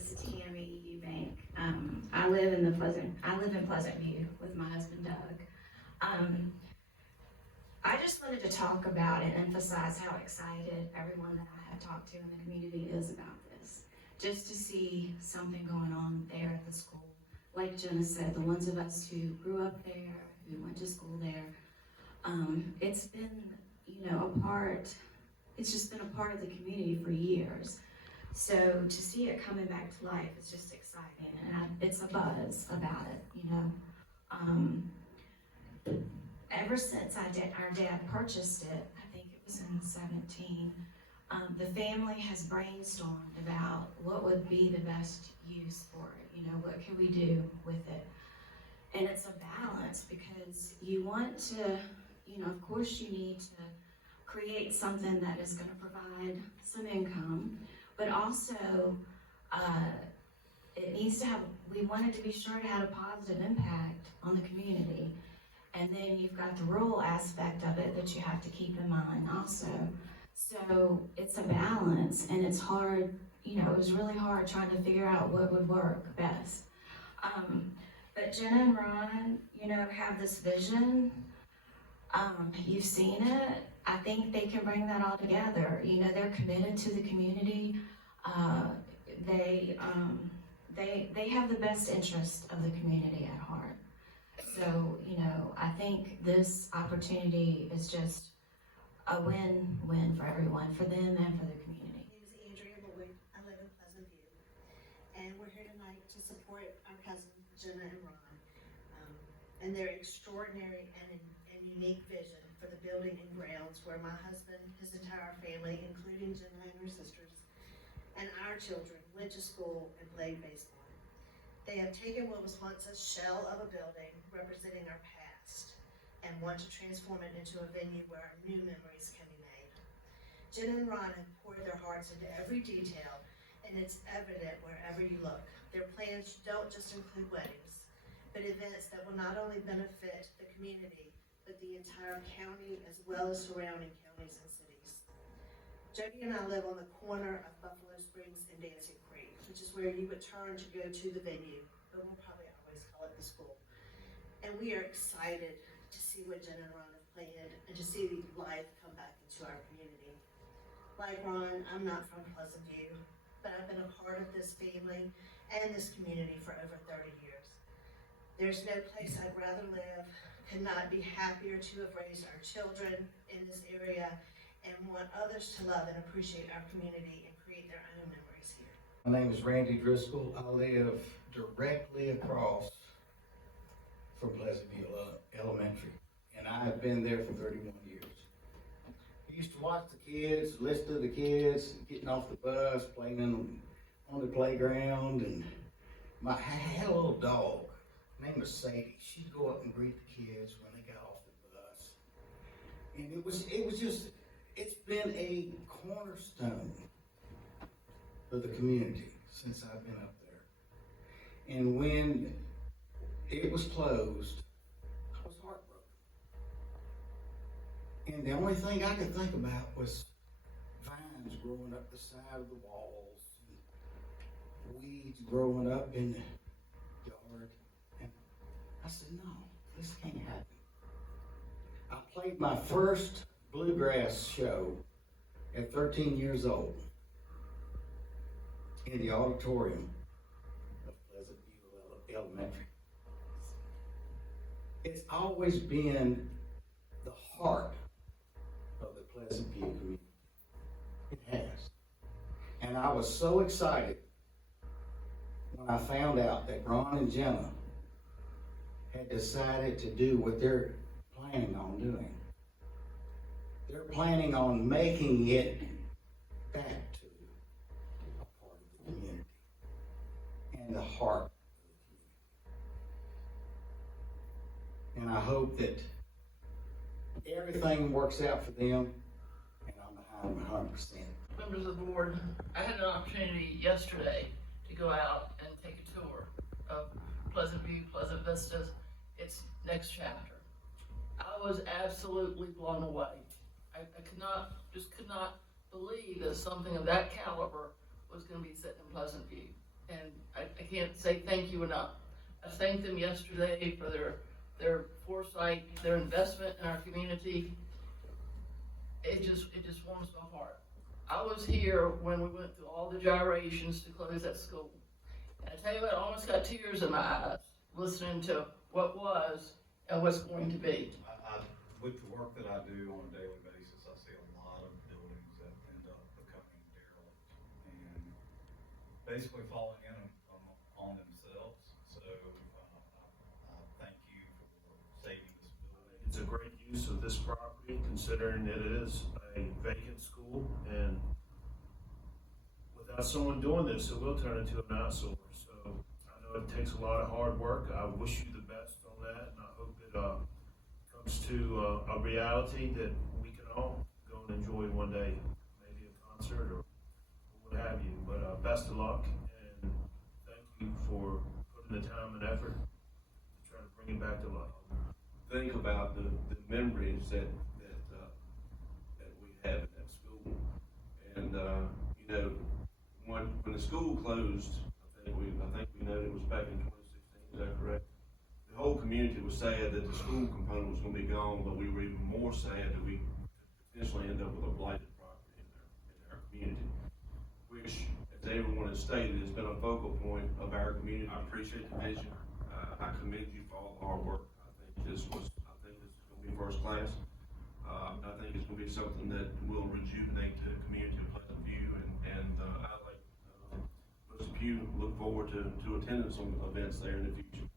is Tammy Eubank. I live in Pleasant View with my husband Doug. Um, I just wanted to talk about and emphasize how excited everyone that I have talked to in the community is about this. Just to see something going on there at the school. Like Jenna said, the ones of us who grew up there, who went to school there, it's been, it's just been a part of the community for years. So to see it coming back to life is just exciting, and it's a buzz about it. Um, Ever since our dad purchased it, I think it was in 17, the family has brainstormed about what would be the best use for it. What can we do with it? And it's a balance because you want to, of course you need to create something that is going to provide some income, but also it needs to have, we want it to be sure it had a positive impact on the community. And then you've got the rural aspect of it that you have to keep in mind also. So it's a balance, and it's hard, it was really hard trying to figure out what would work best. But Jenna and Ron, have this vision. You've seen it. I think they can bring that all together. They're committed to the community. They have the best interest of the community at heart. So, I think this opportunity is just a win-win for everyone, for them and for the community. My name is Andrea Lloyd. I live in Pleasant View. And we're here tonight to support our cousins, Jenna and Ron, and their extraordinary and unique vision for the building and grounds where my husband, his entire family, including Jenna and her sisters, and our children went to school and played baseball. They have taken what was once a shell of a building representing our past and want to transform it into a venue where new memories can be made. Jen and Ron have poured their hearts into every detail, and it's evident wherever you look. Their plans don't just include weddings, but events that will not only benefit the community, but the entire county as well as surrounding counties and cities. Jody and I live on the corner of Buffalo Springs and Dancing Creek, which is where you would turn to go to the venue, but we'll probably always call it the school. And we are excited to see what Jen and Ron have planned and to see life come back into our community. Like Ron, I'm not from Pleasant View, but I've been a part of this family and this community for over 30 years. There's no place I'd rather live, could not be happier to have raised our children in this area, and want others to love and appreciate our community and create their own memories here. My name is Randy Driscoll. I live directly across from Pleasant View Elementary, and I have been there for 31 years. I used to watch the kids, listen to the kids, getting off the bus, playing on the playground, and I had a little dog. Her name was Sadie. She'd go up and greet the kids when they got off the bus, and it's been a cornerstone of the community since I've been up there. And when it was closed, I was heartbroken. And the only thing I could think about was vines growing up the side of the walls, and weeds growing up in the yard. And I said, no, this can't happen. I played my first bluegrass show at 13 years old in the auditorium of Pleasant View Elementary. It's always been the heart of the Pleasant View community. It has. And I was so excited when I found out that Ron and Jenna had decided to do what they're planning on doing. They're planning on making it back to a part of the community and the heart of the community. And I hope that everything works out for them, and I'm behind them 100%. Members of the board, I had an opportunity yesterday to go out and take a tour of Pleasant View, Pleasant Vistas, its next chapter. I was absolutely blown away. I could not believe that something of that caliber was going to be set in Pleasant View. and I can't say thank you enough. I thanked them yesterday for their foresight, their investment in our community. It just warms my heart. I was here when we went through all the gyrations to close that school. And I tell you what, I almost got tears in my eyes listening to what was and what's going to be. With the work that I do on a daily basis, I see a lot of buildings that end up becoming derelict and basically falling in on themselves. So I thank you for saving this building. It's a great use of this property, considering it is a vacant school, and without someone doing this, it will turn into an eyesore. So I know it takes a lot of hard work. I wish you the best on that, and I hope it comes to a reality that we can all go and enjoy one day, maybe a concert or what have you. But best of luck, and thank you for putting the time and effort to try to bring it back to life. Think about the memories that we have in that school, and you know, when the school closed, I think we know it was back in 2016. Is that correct? The whole community was sad that the school component was going to be gone, but we were even more sad that we could potentially end up with a blighted property in our community, which, as everyone has stated, has been a focal point of our community. I appreciate the vision. I commend you for all the hard work. I think this is going to be first class. I think it's going to be something that will rejuvenate the community of Pleasant View, and I, like Mr. Pugh, look forward to attending some events there in the future.